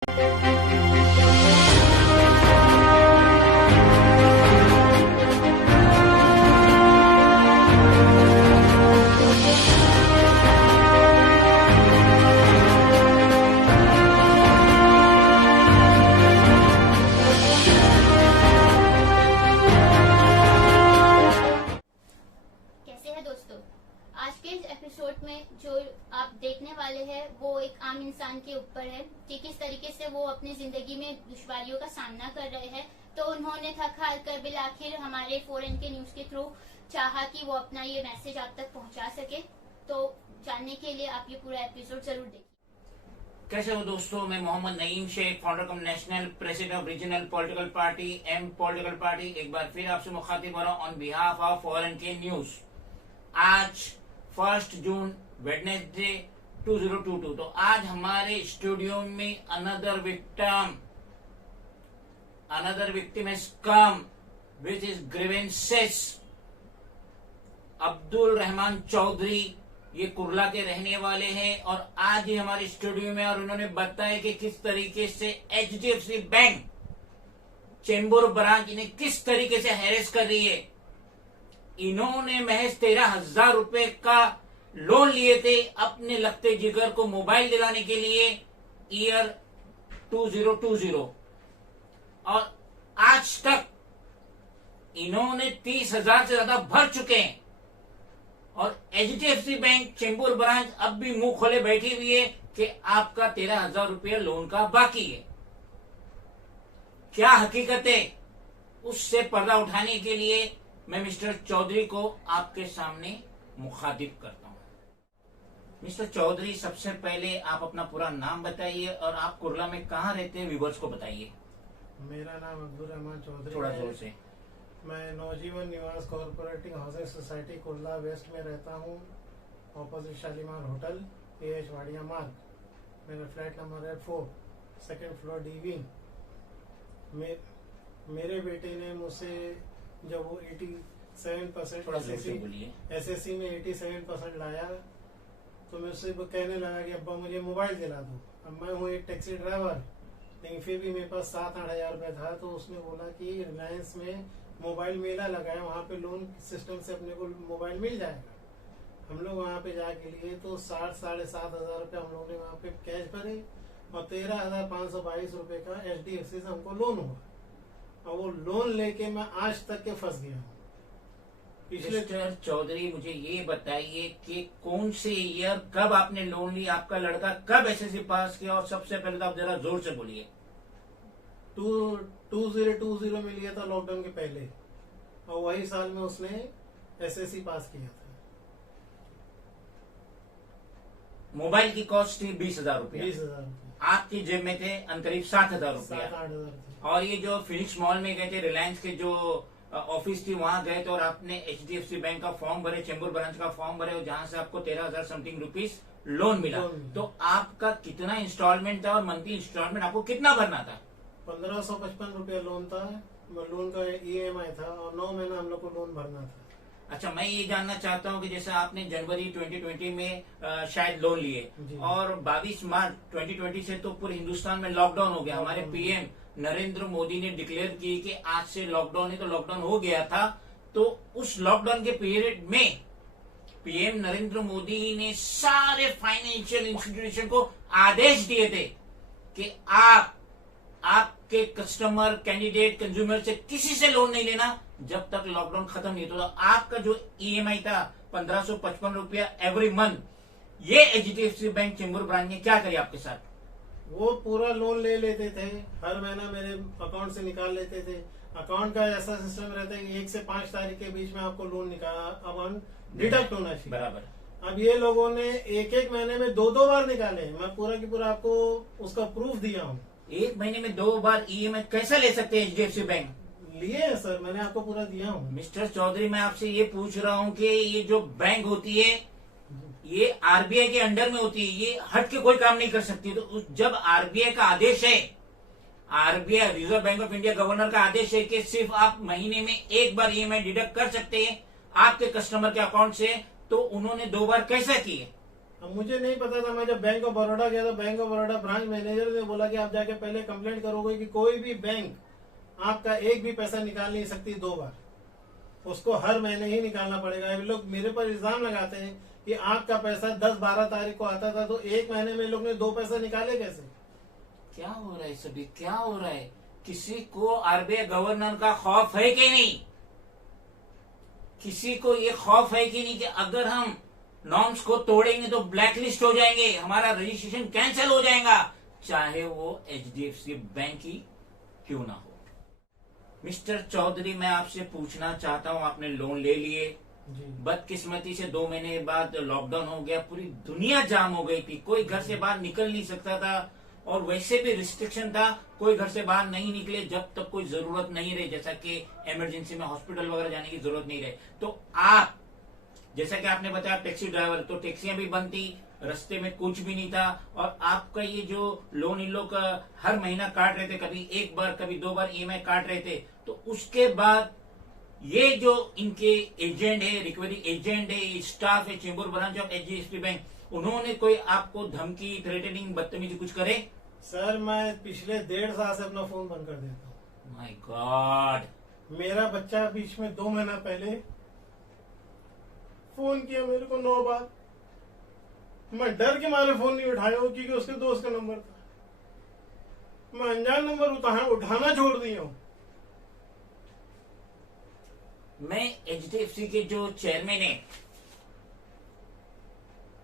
आज के इस एपिसोड में जो आप देखने वाले हैं वो एक आम इंसान के ऊपर है कि किस तरीके से वो अपनी जिंदगी में दुश्वारियों का सामना कर रहे हैं। तो उन्होंने थक हार कर बिल आखिर हमारे फॉरेन के न्यूज के थ्रू चाहा कि वो अपना ये मैसेज आप तक पहुंचा सके। तो जानने के लिए आप ये पूरा एपिसोड जरूर देखिए। कैसे हो दोस्तों, मैं Mohammad Naeem Shaikh, founder cum national president of regional political party M political party, एक बार फिर आपसे मुखातिब हो रहा हूं ऑन बिहाफ ऑफ फॉरेन के न्यूज। आज 1 जून वेडनेसडे 2022। तो आज हमारे स्टूडियो में another victim has come which is grievances. Abdul Rahman Chaudhary ये कुर्ला के रहने वाले हैं और आज ही हमारे स्टूडियो में, और उन्होंने बताया कि किस तरीके से HDFC बैंक चेंबूर ब्रांच इन्हें किस तरीके से हैरेस कर रही है। इन्होंने महज 13,000 रुपए का लोन लिए थे अपने लगते जिगर को मोबाइल दिलाने के लिए ईयर 2020, और आज तक इन्होंने 30,000 से ज्यादा भर चुके हैं। और HDFC बैंक चेंबूर ब्रांच अब भी मुंह खोले बैठी हुई है कि आपका 13,000 रुपया लोन का बाकी है। क्या हकीकत है, उससे पर्दा उठाने के लिए मैं मिस्टर चौधरी को आपके सामने मुखातिब करता हूं। मिस्टर चौधरी, सबसे पहले आप अपना पूरा नाम बताइए और आप कुर्ला में कहाँ रहते हैं, व्यूअर्स को बताइए। मेरा नाम अब्दुल रहमान चौधरी, थोड़ा जोर से। मैं Navjeevan Niwas corporative housing society Kurla west में रहता हूँ, opposite Shalimar hotel, AH Wadia Marg. मेरा फ्लैट नंबर है 4, सेकेंड फ्लोर D विंग। मेरे बेटे ने मुझसे जब वो 87% SSC में 87% लाया, तो मैं उससे कहने लगा कि अब्बा मुझे मोबाइल दिला दो। अब मैं हूँ एक टैक्सी ड्राइवर, लेकिन फिर भी मेरे पास 7-8 हजार रुपये था। तो उसने बोला कि रिलायंस में मोबाइल मेला लगा है, वहाँ पे लोन सिस्टम से अपने को मोबाइल मिल जाएगा। हम लोग वहाँ पे जाके लिए तो 7,500 रुपये हम लोग ने वहाँ पे कैश भरे और 13,522 रुपये का HDFC से हमको लोन हुआ। और वो लोन लेके मैं आज तक के फंस गया हूँ। मिस्टर चौधरी, मुझे ये बताइए कि कौन से ईयर, कब आपने लोन लिया, आपका लड़का कब SSC पास किया, और सबसे पहले तो आप जरा जोर से बोलिए। 2020 में लिया था, लॉकडाउन के पहले, और वही साल में उसने SSC पास किया था। मोबाइल की कॉस्ट थी 20,000 रुपया। 20,000 आपकी जेब में थे करीब 7,000 रुपया। 7-8 और ये जो फिनिक्स मॉल में गए थे, रिलायंस के जो ऑफिस थी, वहां गए थे और आपने HDFC बैंक का फॉर्म भरे, चेंबूर ब्रांच का फॉर्म भरे, और जहां से आपको 13,000 समथिंग रुपीज लोन मिला। तो आपका कितना इंस्टॉलमेंट था और मंथली इंस्टॉलमेंट आपको कितना भरना था? 1,555 रुपया लोन था, लोन का EMI था, और 9 महीना हम लोग को लोन भरना था। अच्छा, मैं ये जानना चाहता हूँ कि जैसे आपने जनवरी 2020 में शायद लोन लिए और 22 मार्च 2020 से तो पूरे हिंदुस्तान में लॉकडाउन हो गया। हमारे PM नरेंद्र मोदी ने डिक्लेयर की कि आज से लॉकडाउन है, तो लॉकडाउन हो गया था। तो उस लॉकडाउन के पीरियड में PM नरेंद्र मोदी ने सारे फाइनेंशियल इंस्टीट्यूशन को आदेश दिए थे कि आपके कस्टमर, कैंडिडेट, कंज्यूमर से किसी से लोन नहीं लेना जब तक लॉकडाउन खत्म नहीं। तो आपका जो EMI था 1,555 रुपया एवरी मंथ, ये HDFC बैंक चेंबूर ब्रांच ने क्या करी आपके साथ? वो पूरा लोन ले लेते थे, हर महीना मेरे अकाउंट से निकाल लेते थे। अकाउंट का ऐसा सिस्टम रहता है कि 1 से 5 तारीख के बीच में आपको लोन अमाउंट डिडक्ट होना चाहिए। बराबर। अब ये लोगों ने एक महीने में 2 बार निकाले। मैं पूरा की पूरा आपको उसका प्रूफ दिया हूँ। एक महीने में 2 बार EMI कैसे ले सकते हैं HDFC बैंक? लिए है सर, मैंने आपको पूरा दिया हूँ। मिस्टर चौधरी, मैं आपसे ये पूछ रहा हूँ कि ये जो बैंक होती है ये RBI के अंडर में होती है, ये हट के कोई काम नहीं कर सकती। तो जब RBI का आदेश है, RBI reserve bank of India governor का आदेश है कि सिर्फ आप महीने में 1 बार EMI डिडक्ट कर सकते हैं आपके कस्टमर के अकाउंट से, तो उन्होंने 2 बार कैसा किए? अब मुझे नहीं पता था। मैं जब बैंक ऑफ बड़ौदा गया तो bank of Baroda branch manager ने बोला कि आप जाके पहले कंप्लेंट करोगे कि कोई भी बैंक आपका एक भी पैसा निकाल नहीं सकती 2 बार, उसको हर महीने ही निकालना पड़ेगा। ये लोग मेरे पर इल्जाम लगाते हैं कि आपका पैसा 10-12 तारीख को आता था, तो एक महीने में लोग ने 2 पैसा निकाले कैसे? क्या हो रहा है सभी, क्या हो रहा है? किसी को आरबीआई गवर्नर का खौफ है कि नहीं? किसी को ये खौफ है कि नहीं कि अगर हम नॉर्म्स को तोड़ेंगे तो ब्लैकलिस्ट हो जाएंगे, हमारा रजिस्ट्रेशन कैंसिल हो जाएगा, चाहे वो एचडीएफसी बैंक ही क्यों ना हो। मिस्टर चौधरी, मैं आपसे पूछना चाहता हूं, आपने लोन ले लिए, जी। बदकिस्मती से 2 महीने बाद लॉकडाउन हो गया, पूरी दुनिया जाम हो गई थी, कोई घर से बाहर निकल नहीं सकता था, और वैसे भी रिस्ट्रिक्शन था, कोई घर से बाहर नहीं निकले जब तक कोई जरूरत नहीं रहे, जैसा कि इमरजेंसी में हॉस्पिटल वगैरह जाने की जरूरत नहीं रहे। तो आप, जैसा कि आपने बताया टैक्सी ड्राइवर, तो टैक्सियां भी बंद थी, रास्ते में कुछ भी नहीं था, और आपका ये जो लोन इन लोग हर महीना काट रहे थे, कभी 1 बार कभी 2 बार ईएमआई काट रहे थे, तो उसके बाद ये जो इनके एजेंट है, रिकवरी एजेंट है, स्टाफ है Chembur branch of HDFC bank, उन्होंने कोई आपको धमकी, थ्रेटनिंग, बदतमीजी कुछ करे? सर मैं पिछले 1.5 साल से अपना फोन बंद कर देता हूँ। My God. मेरा बच्चा बीच में 2 महीना पहले फोन किया मेरे को 9 बार, मैं डर के मारे फोन नहीं उठाया हूँ क्योंकि उसके दोस्त का नंबर था। मैं अनजान नंबर उठाना छोड़ दिया हूँ। मैं एचडीएफसी के जो चेयरमैन है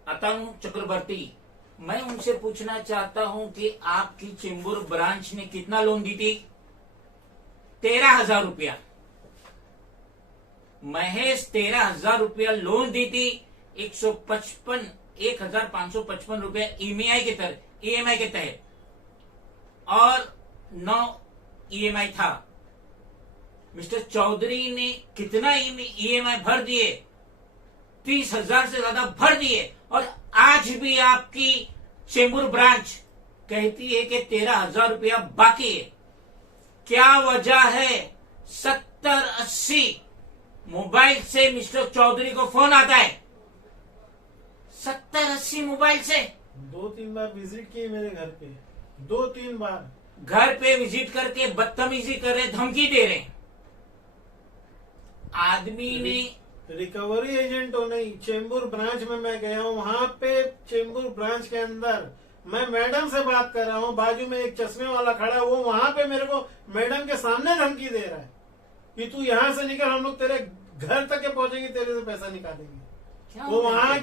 अतनु चक्रवर्ती, मैं उनसे पूछना चाहता हूं कि आपकी चेंबूर ब्रांच ने कितना लोन दी थी? 13,000 रुपया, महज 13,000 रुपया लोन दी थी। 1,555 रुपया ईएमआई के तहत और 9 ईएमआई था। मिस्टर चौधरी ने कितना ईएमआई भर दिए? 30,000 से ज्यादा भर दिए, और आज भी आपकी चेंबूर ब्रांच कहती है कि 13,000 रुपया बाकी है। क्या वजह है? 70-80 मोबाइल से मिस्टर चौधरी को फोन आता है, 70-80 मोबाइल से। 2-3 बार विजिट किए मेरे घर पे, 2-3 बार घर पे विजिट करके बदतमीजी कर रहे, धमकी दे रहे। आदमी ने रिकवरी एजेंट हो नहीं, चेंबूर ब्रांच में मैं गया हूँ, वहाँ पे चेंबूर ब्रांच के अंदर मैं मैडम से बात कर रहा हूँ, बाजू में एक चश्मे वाला खड़ा है, वो वहाँ पे मेरे को मैडम के सामने धमकी दे रहा है कि तू यहाँ से निकल, हम लोग तेरे घर तक के पहुंचेंगे, तेरे से पैसा निकालेंगे। वो वहाँ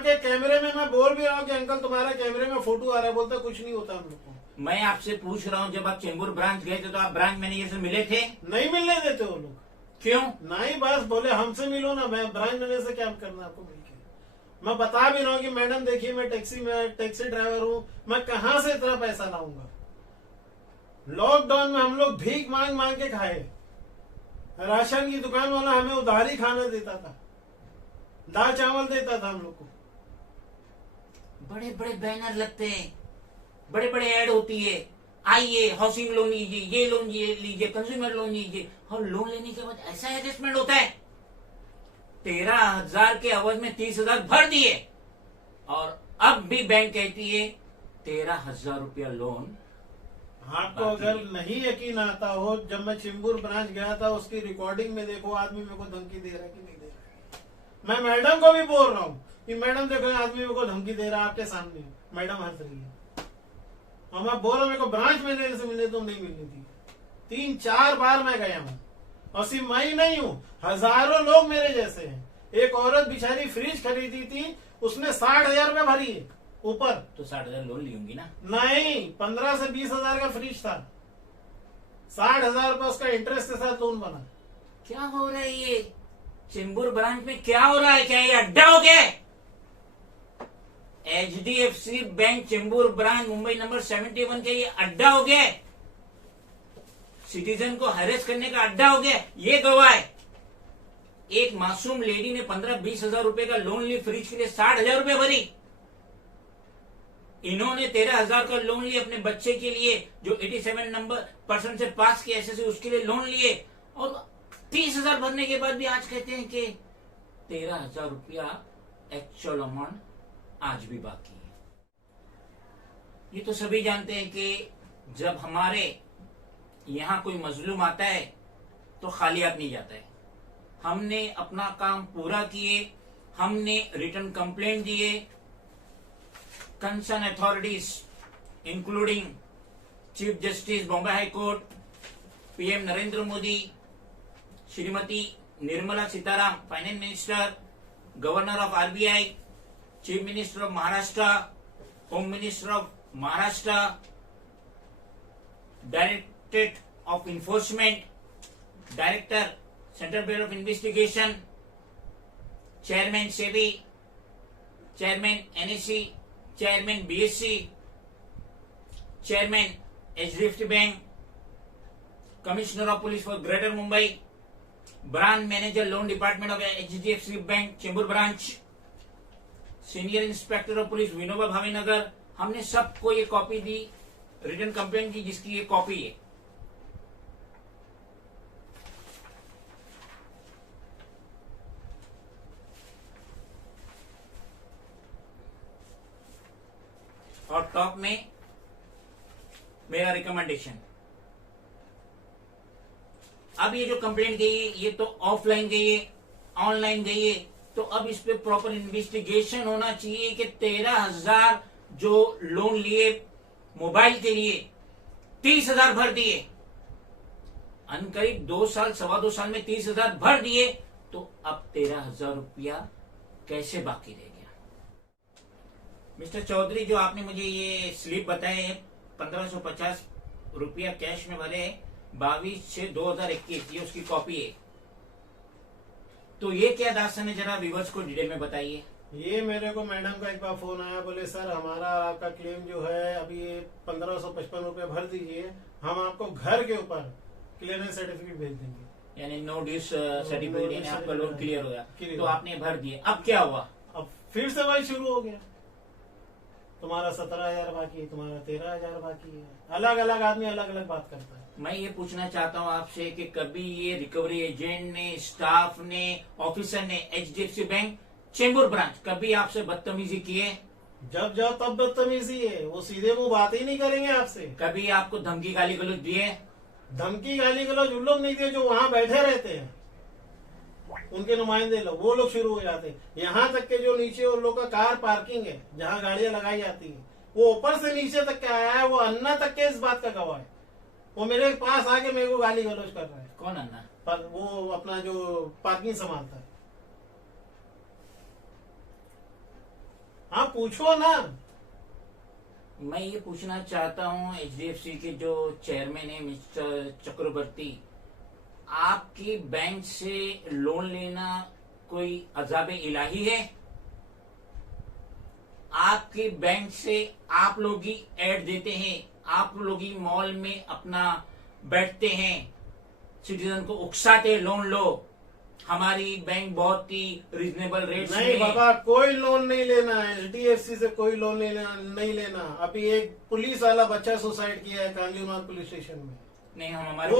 के कैमरे में मैं बोल भी रहा हूँ कि अंकल तुम्हारा कैमरे में फोटो आ रहा है, बोलता कुछ नहीं होता हम लोग को। मैं आपसे पूछ रहा हूँ, जब आप चेंबूर ब्रांच गए थे तो आप ब्रांच मैनेजर से मिले थे? नहीं मिलने देते वो लोग। क्यों? नहीं, बस बोले हमसे मिलो ना, मैं ब्रांच मैनेजर से क्या करना आपको मिलके। मैं बता भी रहा हूँ कि मैडम देखिए मैं टैक्सी ड्राइवर हूँ, मैं कहाँ से इतना पैसा लाऊंगा। लॉकडाउन में हम लोग भीख मांग मांग के खाए, राशन की दुकान वाला हमें उधारी खाना देता था, दाल चावल देता था हम लोग को। बड़े बड़े बैनर लगते हैं, बड़े बड़े ऐड होती है, आइए हाउसिंग लोन लीजिए, ये लोन लीजिए, कंज्यूमर लोन लीजिए, और लोन लेने के बाद ऐसा एडजस्टमेंट होता है। 13,000 के अवध में 30,000 भर दिए, और अब भी बैंक कहती है 13,000 रुपया लोन। आपको अगर नहीं यकीन आता हो, जब मैं चेंबूर ब्रांच गया था उसकी रिकॉर्डिंग में देखो, आदमी मेरे को धमकी दे रहा है कि नहीं दे रहा। मैं मैडम को भी बोल रहा हूँ कि मैडम देखो आदमी मेरे को धमकी दे रहा है आपके सामने, मैडम हंस रही है। और मैं बोल रहा हूँ मेरे को ब्रांच मैनेजर से मिलने तो नहीं मिलनी थी। 3-4 बार मैं गया हूँ, और सिर्फ मैं ही नहीं हूँ, हजारों लोग मेरे जैसे हैं। एक औरत बेचारी फ्रिज खरीदी थी, उसने 60,000 रुपए भरी है ऊपर। तो 60,000 लोन ली होंगी ना? नहीं, 15 से 20,000 का फ्रिज था, 60,000 रुपए उसका इंटरेस्ट के साथ लोन बना। क्या हो रहा है ये चेंबूर ब्रांच में? क्या हो रहा है? क्या ये अड्डा हो गया? HDFC bank Chembur branch Mumbai number 71 के ये अड्डा हो गया? सिटीजन को हैरेस करने का अड्डा हो गया? ये गवाह है। एक मासूम लेडी ने 15-20 हजार रुपए का लोन ली, फ्रिज के लिए 60,000 रुपए भरी। इन्होंने 13,000 का लोन लिया अपने बच्चे के लिए जो 87% से पास किया एसएससी, उसके लिए लोन लिए, और 30,000 भरने के बाद भी आज कहते हैं कि 13,000 रुपया एक्चुअल अमाउंट आज भी बाकी है। ये तो सभी जानते हैं कि जब हमारे यहाँ कोई मजलूम आता है तो खाली हाथ नहीं जाता है। हमने अपना काम पूरा किए, हमने रिटर्न कंप्लेंट दिए, concern authorities including chief justice Bombay high court, PM Narendra Modi, Shrimati Nirmala Sitaram finance minister, governor of RBI, chief minister of Maharashtra, home minister of Maharashtra, directorate of enforcement, director central bureau of investigation, chairman SEBI, chairman NSC, chairman BSc, chairman HDFC bank, commissioner of police for greater Mumbai, branch manager loan department of HDFC bank Chembur branch, senior inspector of police Vinoba भावीनगर। हमने सबको ये copy दी, return complaint की, जिसकी ये copy है। और top में मेरा रिकमेंडेशन। अब ये जो कंप्लेंट गई है ये तो ऑफलाइन गई है, ऑनलाइन गई है, तो अब इस पे प्रॉपर इन्वेस्टिगेशन होना चाहिए कि 13,000 जो लोन लिए मोबाइल के लिए 30,000 भर दिए, अनकरीब 2 साल 2.25 साल में 30,000 भर दिए, तो अब 13,000 रुपया कैसे बाकी रह गया? मिस्टर चौधरी, जो आपने मुझे ये स्लिप बताए हैं 1550 रुपया कैश में भरे 22/6/2021, ये उसकी कॉपी है, तो ये क्या दास्तान है, जरा व्यूअर्स को डिटेल में बताइए। ये मेरे को मैडम का एक बार फोन आया, बोले सर हमारा आपका क्लेम जो है अभी ये 1555 रुपए भर दीजिए, हम आपको घर के ऊपर क्लियरेंस सर्टिफिकेट भेज देंगे, यानी नो ड्यूस सर्टिफिकेट, यानी आपका लोन क्लियर हो गया। Clear तो हो गया। आपने भर दिए, अब क्या हुआ? अब फिर से वही शुरू हो गया, तुम्हारा 17,000 बाकी है, तुम्हारा 13,000 बाकी है। अलग अलग आदमी अलग अलग बात करता है। मैं ये पूछना चाहता हूँ आपसे कि कभी ये रिकवरी एजेंट ने, स्टाफ ने, ऑफिसर ने, एचडीएफसी बैंक चेंबूर ब्रांच कभी आपसे बदतमीजी की है? जब जाओ तब बदतमीजी है, वो सीधे मुंह बात ही नहीं करेंगे आपसे। कभी आपको धमकी गाली गलौज दिए? धमकी गाली गलौज उन लोग नहीं दिए जो वहाँ बैठे रहते हैं, उनके नुमाइंदे लोग, वो लोग शुरू हो जाते हैं। यहाँ तक के जो नीचे उन लोग का कार पार्किंग है जहाँ गाड़ियां लगाई जाती है, वो ऊपर से नीचे तक के आया है, वो अन्ना तक के इस बात का गवाह है। वो मेरे पास आके मेरे को गाली गलौज कर रहा है। कौन अन्ना? पर वो अपना जो पार्किंग संभालता है। हाँ पूछो ना। मैं ये पूछना चाहता हूँ एचडीएफसी के जो चेयरमैन है मिस्टर चक्रवर्ती, आपकी बैंक से लोन लेना कोई अजाब इलाही है? आपके बैंक से आप लोग ही ऐड देते हैं, आप लोग ही मॉल में अपना बैठते हैं, सिटीजन को उकसाते हैं लोन लो, हमारी बैंक बहुत ही रीजनेबल रेट नहीं बाबा, कोई लोन नहीं लेना है, एचडीएफसी से कोई लोन नहीं लेना। अभी एक पुलिस वाला बच्चा सुसाइड किया है कांजूरमार्ग पुलिस स्टेशन में। नहीं, हम हमारे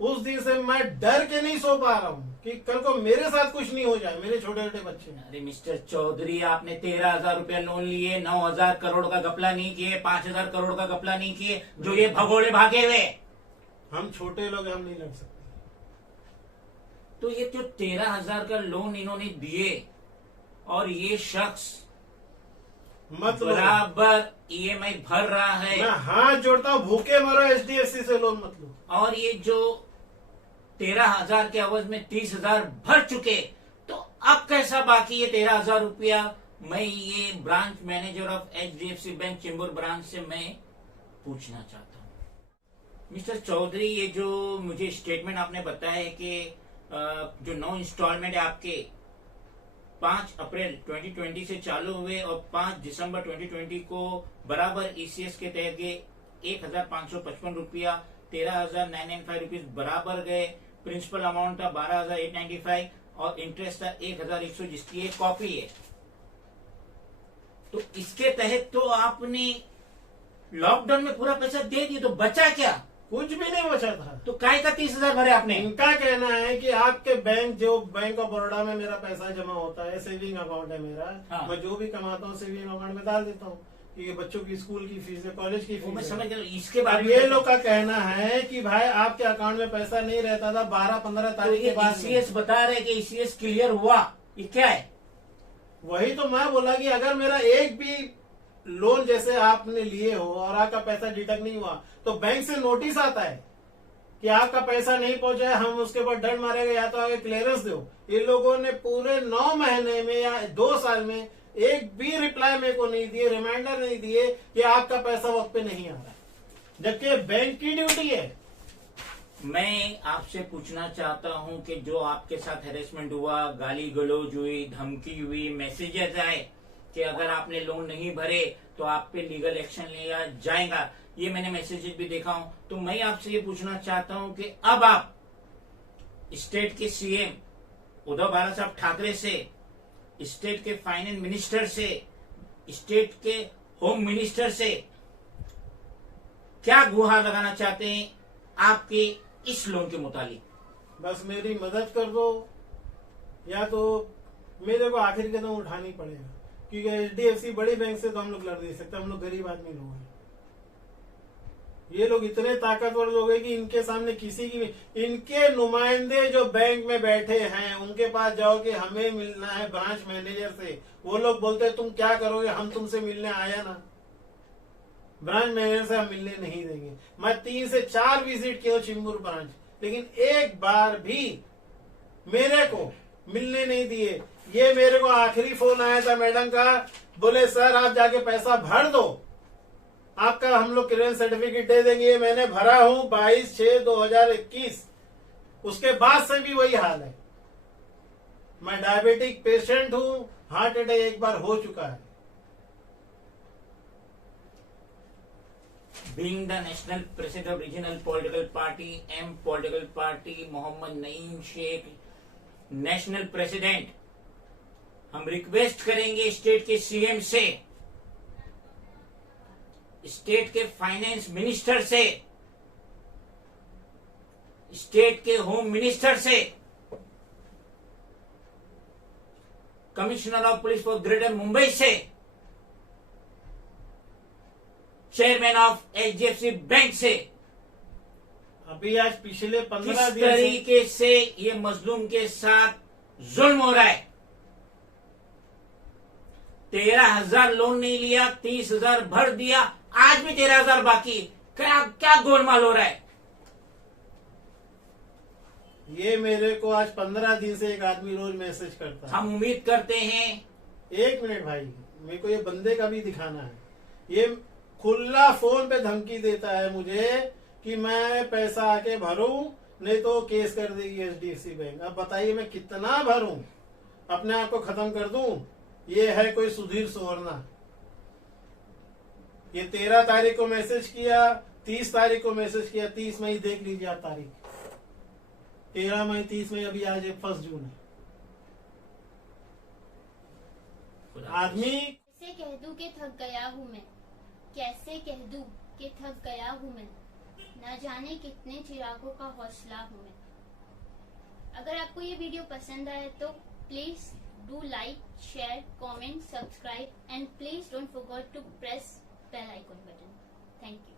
उस दिन से मैं डर के नहीं सो पा रहा हूँ कि कल को मेरे साथ कुछ नहीं हो जाए, मेरे छोटे छोटे बच्चे। अरे मिस्टर चौधरी, आपने 13,000 रुपया लोन लिए, 9,000 करोड़ का घपला नहीं किए, 5,000 करोड़ का घपला नहीं किए, जो ये भगोड़े भागे हुए। हम छोटे लोग, हम नहीं लड़ सकते। तो ये जो 13,000 का लोन इन्होंने दिए और ये शख्स मत लो। बराबर ईएमआई भर रहा है, मैं हाथ जोड़ता हूँ, भूखे मरो, एचडीएफसी से लोन मत लो। और ये जो 13,000 के अवध में 30,000 भर चुके, तो अब कैसा बाकी है 13,000 रुपया? मैं ये branch manager of HDFC bank Chembur branch से मैं पूछना चाहता हूँ। मिस्टर चौधरी, ये जो मुझे स्टेटमेंट आपने बताया है कि जो 9 इंस्टॉलमेंट है आपके 5 अप्रैल 2020 से चालू हुए और 5 दिसंबर 2020 को बराबर ईसीएस के तहत गए 1,555 रुपया, 13,995 रुपीज बराबर गए। प्रिंसिपल अमाउंट था 12,895 और इंटरेस्ट था 1,100, जिसकी एक कॉपी है। तो इसके तहत तो आपने लॉकडाउन में पूरा पैसा दे दिया, तो बचा क्या? कुछ भी नहीं बचा था। तो काय का 30,000 भरे आपने? इनका कहना है कि आपके बैंक, जो बैंक ऑफ बड़ौदा में मेरा पैसा जमा होता है, सेविंग अकाउंट है मेरा, हाँ। मैं जो भी कमाता हूँ सेविंग अकाउंट में डाल देता हूँ कि ये बच्चों की स्कूल की फीस है, कॉलेज की वो मैं फीस समझ है। गया, इसके बाद अब ये लोग का कहना है कि भाई आपके अकाउंट में पैसा नहीं रहता था 12-15 तो तारीख ये के बाद में। ECS बता रहे कि ECS क्लियर हुआ, ये क्या है? वही तो मैं बोला कि अगर मेरा एक भी लोन जैसे आपने लिए हो और आपका पैसा डिडक्ट नहीं हुआ तो बैंक से नोटिस आता है कि आपका पैसा नहीं पहुंचा है, हम उसके ऊपर दंड मारेगा, या तो आगे क्लियरेंस दो। ये लोगों ने पूरे 9 महीने में या 2 साल में एक भी रिप्लाई मेरे को नहीं दिए, रिमाइंडर नहीं दिए कि आपका पैसा वक्त पे नहीं आ रहा, जबकि बैंक की ड्यूटी है। मैं आपसे पूछना चाहता हूं कि जो आपके साथ हेरेसमेंट हुआ, गाली गलौज हुई, धमकी हुई, मैसेजेस आए कि अगर आपने लोन नहीं भरे तो आप पे लीगल एक्शन लिया जाएगा, ये मैंने मैसेजेस भी देखा हूं। तो मैं आपसे ये पूछना चाहता हूं कि अब आप स्टेट के CM उद्धव बाला साहब ठाकरे से, स्टेट के फाइनेंस मिनिस्टर से, स्टेट के होम मिनिस्टर से क्या गुहार लगाना चाहते हैं आपके इस लोन के मुतालिक? बस मेरी मदद कर दो, या तो मेरे को आखिरी कदम उठानी पड़ेगा, क्योंकि HDFC बड़ी बैंक से तो हम लोग लड़ नहीं सकते, हम लोग गरीब आदमी लोग हैं। ये लोग इतने ताकतवर लोग हैं कि इनके सामने किसी की भी, इनके नुमाइंदे जो बैंक में बैठे हैं उनके पास जाओ कि हमें मिलना है ब्रांच मैनेजर से, वो लोग बोलते हैं तुम क्या करोगे, हम तुमसे मिलने आया ना, ब्रांच मैनेजर से हम मिलने नहीं देंगे। मैं 3 से 4 विजिट किया चिंबूर ब्रांच, लेकिन एक बार भी मेरे को मिलने नहीं दिए। ये मेरे को आखिरी फोन आया था मैडम का, बोले सर आप जाके पैसा भर दो, आपका हम लोग क्लियरेंस सर्टिफिकेट दे देंगे। मैंने भरा हूं 22/6/2021, उसके बाद से भी वही हाल है। मैं डायबिटिक पेशेंट हूं, हार्ट अटैक एक बार हो चुका है। Being the national president of regional political party, M political party, Mohammad Naeem Shaikh national president, हम रिक्वेस्ट करेंगे स्टेट के CM से, स्टेट के फाइनेंस मिनिस्टर से, स्टेट के होम मिनिस्टर से, commissioner of police for greater Mumbai से, चेयरमैन ऑफ HDFC बैंक से, अभी आज पिछले 15 किस दिन से तरीके से ये मजलूम के साथ जुल्म हो रहा है। 13,000 लोन नहीं लिया, 30,000 भर दिया, आज भी 13,000 बाकी। क्या क्या गोलमाल हो रहा है? ये मेरे को आज 15 दिन से एक आदमी रोज मैसेज करता है। हम उम्मीद करते हैं, 1 मिनट भाई, मेरे को ये बंदे का भी दिखाना है। ये खुला फोन पे धमकी देता है मुझे कि मैं पैसा आके भरूं, नहीं तो केस कर देगी HDFC बैंक। अब बताइए मैं कितना भरूं, अपने आप को खत्म कर दूं? ये है कोई सुधीर सुवर्णा। ये 13 तारीख को मैसेज किया, 30 तारीख को मैसेज किया, 30 मई देख लीजिए आप तारीख, 13 मई 30 मई, अभी आज 1 जून है। आदमी कैसे कह दूं कि थक गया हूँ मैं, कैसे कह दूं कि थक गया हूँ मैं, न जाने कितने चिरागों का हौसला हूँ मैं। अगर आपको ये वीडियो पसंद आए तो please do like, share, comment, subscribe and please don't forget to press bell icon button. Thank you.